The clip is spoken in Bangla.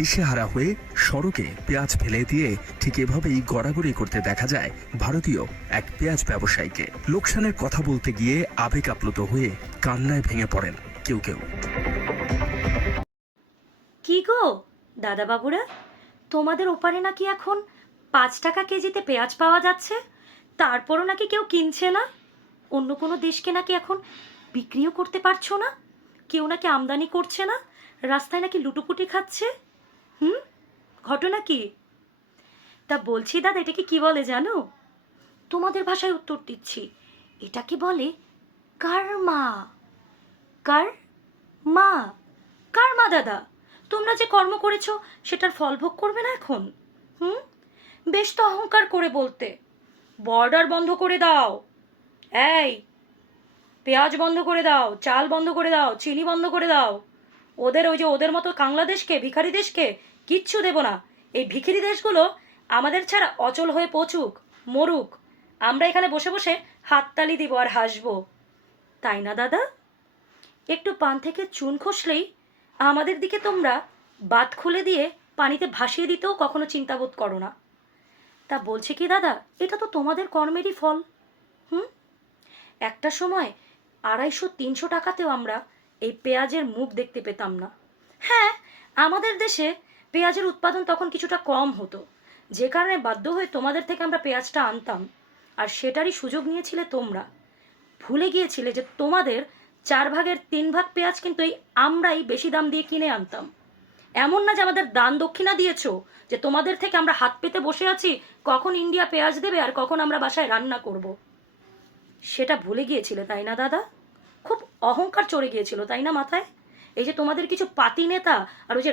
দিশেহারা হয়ে সড়কে পেঁয়াজ ফেলে দিয়ে ঠিক এভাবেই গড়াগড়ি করতে দেখা যায় ভারতীয় এক পেঁয়াজ ব্যবসায়ীকে। লোকসানের কথা বলতে গিয়ে আবেগ আপ্লুত হয়ে কান্নায় ভেঙে পড়েন কেউ কেউ। কি গো দাদা বাবুরা, তোমাদের ওপারে নাকি এখন 5 টাকা কেজিতে পেঁয়াজ পাওয়া যাচ্ছে, তারপরও নাকি কেউ কিনছে না। অন্য কোনো দেশকে নাকি এখন বিক্রিও করতে পারছো না, কেউ নাকি আমদানি করছে না, রাস্তায় নাকি লুটোপুটি খাচ্ছে। ঘটনা কি? তা বলছি দাদা, এটাকে কি বলে জানো? তোমাদের ভাষায় উত্তর দিচ্ছি, এটাকে বলে কার্মা। কার্মা। কার্মা দাদা, তোমরা যে কর্ম করেছো সেটার ফল ভোগ করবে না এখন? বেশ তো অহংকার করে বলতে। বর্ডার বন্ধ করে দাও, এই পেঁয়াজ বন্ধ করে দাও, চাল বন্ধ করে দাও, চিনি বন্ধ করে দাও। ওদের মতো বাংলাদেশকে, ভিখারি দেশকে কিচ্ছু দেব না। এই ভিখারি দেশগুলো আমাদের ছাড়া অচল হয়ে পচুক, মরুক, আমরা এখানে বসে বসে হাততালি দিব আর হাসবো, তাই না দাদা? একটু পান থেকে চুন খসলেই আমাদের দিকে তোমরা বাত খুলে দিয়ে পানিতে ভাসিয়ে দিতেও কখনো চিন্তাবোধ করো না। তা বলছি কি দাদা, এটা তো তোমাদের কর্মেরই ফল। একটা সময় 250-300 টাকাতেও আমরা এই পেঁয়াজের মুখ দেখতে পেতাম না। হ্যাঁ, আমাদের দেশে পেঁয়াজের উৎপাদন তখন কিছুটা কম হতো, যে কারণে বাধ্য হয়ে তোমাদের থেকে আমরা পেঁয়াজটা আনতাম, আর সেটারই সুযোগ নিয়েছিলে তোমরা। ভুলে গিয়েছিলে যে তোমাদের 4/3 পেঁয়াজ কিন্তু আমরাই বেশি দাম দিয়ে কিনে আনতাম। এমন না যে আমাদের দান দক্ষিণা দিয়েছো, যে তোমাদের থেকে আমরা হাত পেতে বসে আছি কখন ইন্ডিয়া পেঁয়াজ দেবে আর কখন আমরা বাসায় রান্না করব। সেটা ভুলে গিয়েছিলে তাই না দাদা? খুব অহংকার চড়ে গিয়েছিল তাই না মাথায়? এই যে তোমাদের কিছু পাতি নেতা আর ওই যে